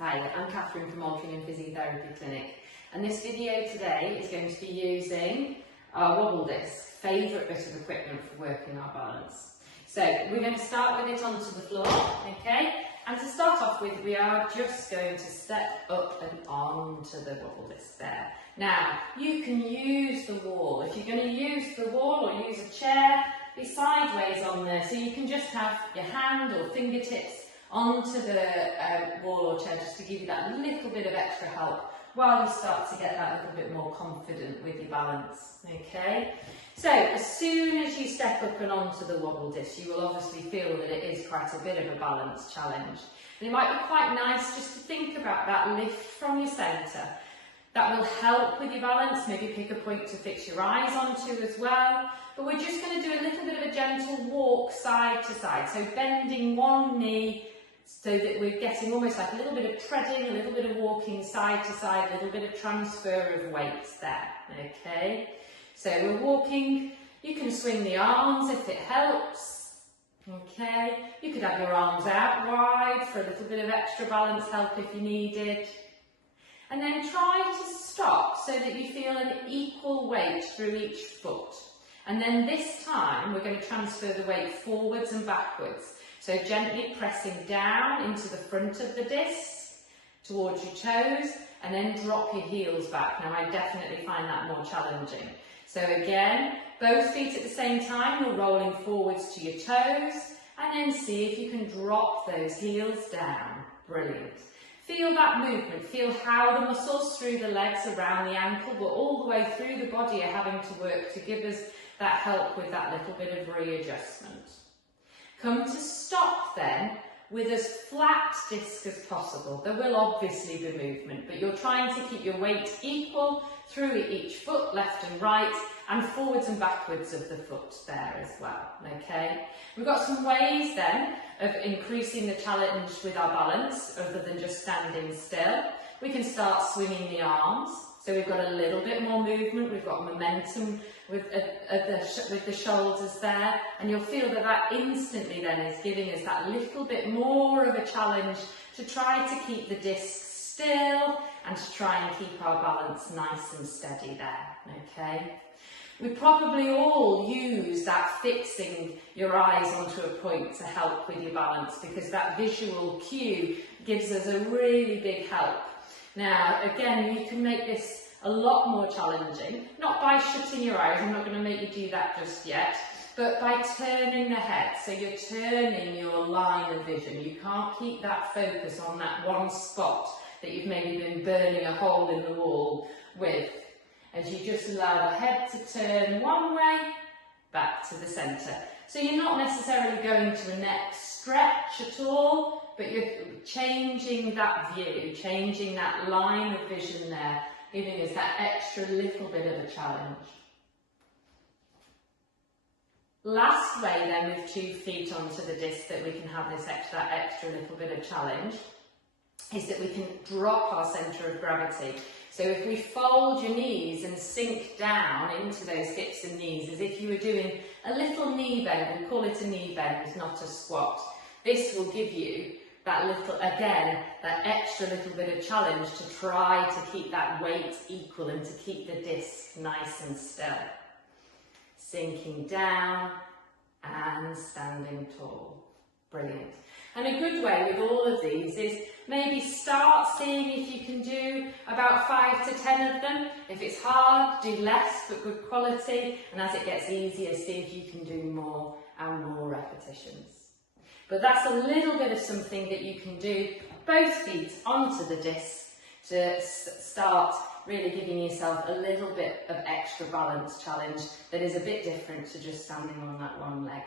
Hi, I'm Catherine from Altering and Physiotherapy Clinic, and this video today is going to be using our Wobble disc, favourite bit of equipment for working our balance. So we're going to start with it onto the floor, okay? And to start off with, we are just going to step up and onto the Wobble disc there. Now, you can use the wall. If you're going to use the wall or use a chair, be sideways on there, so you can just have your hand or fingertips onto the wall or chair just to give you that little bit of extra help while you start to get that little bit more confident with your balance, okay? So as soon as you step up and onto the Wobble disc, you will obviously feel that it is quite a bit of a balance challenge. And it might be quite nice just to think about that lift from your centre. That will help with your balance, maybe pick a point to fix your eyes onto as well. But we're just going to do a little bit of a gentle walk side to side, so bending one knee, so that we're getting almost like a little bit of treading, a little bit of walking side to side, a little bit of transfer of weights there, okay? So we're walking, you can swing the arms if it helps, okay? You could have your arms out wide for a little bit of extra balance help if you needed. And then try to stop so that you feel an equal weight through each foot. And then this time we're going to transfer the weight forwards and backwards. So gently pressing down into the front of the disc towards your toes and then drop your heels back. Now I definitely find that more challenging. So again, both feet at the same time, you're rolling forwards to your toes and then see if you can drop those heels down. Brilliant. Feel that movement, feel how the muscles through the legs around the ankle but all the way through the body are having to work to give us that help with that little bit of readjustment. Come to stop then with as flat disc as possible. There will obviously be movement, but you're trying to keep your weight equal through each foot, left and right, and forwards and backwards of the foot there as well, okay? We've got some ways then of increasing the challenge with our balance, other than just standing still. We can start swinging the arms. So we've got a little bit more movement, we've got momentum with the shoulders there, and you'll feel that that instantly then is giving us that little bit more of a challenge to try to keep the disc still and to try and keep our balance nice and steady there, okay? We probably all use that fixing your eyes onto a point to help with your balance, because that visual cue gives us a really big help. Now, again, you can make this a lot more challenging, not by shutting your eyes, I'm not going to make you do that just yet, but by turning the head. So you're turning your line of vision. You can't keep that focus on that one spot that you've maybe been burning a hole in the wall with. As you just allow the head to turn one way, back to the centre. So you're not necessarily going to a neck stretch at all, but you're changing that view, changing that line of vision there, giving us that extra little bit of a challenge. Last way then, with 2 feet onto the disc, that we can have that extra little bit of challenge, is that we can drop our centre of gravity. So if we fold your knees and sink down into those hips and knees as if you were doing a little knee bend, we'll call it a knee bend, not a squat. This will give you that little, again, that extra little bit of challenge to try to keep that weight equal and to keep the disc nice and still. Sinking down and standing tall. Brilliant. And a good way with all of these is maybe start seeing if you can do about 5 to 10 of them. If it's hard, do less but good quality. And as it gets easier, see if you can do more and more repetitions. But that's a little bit of something that you can do, both feet onto the disc, to start really giving yourself a little bit of extra balance challenge that is a bit different to just standing on that one leg.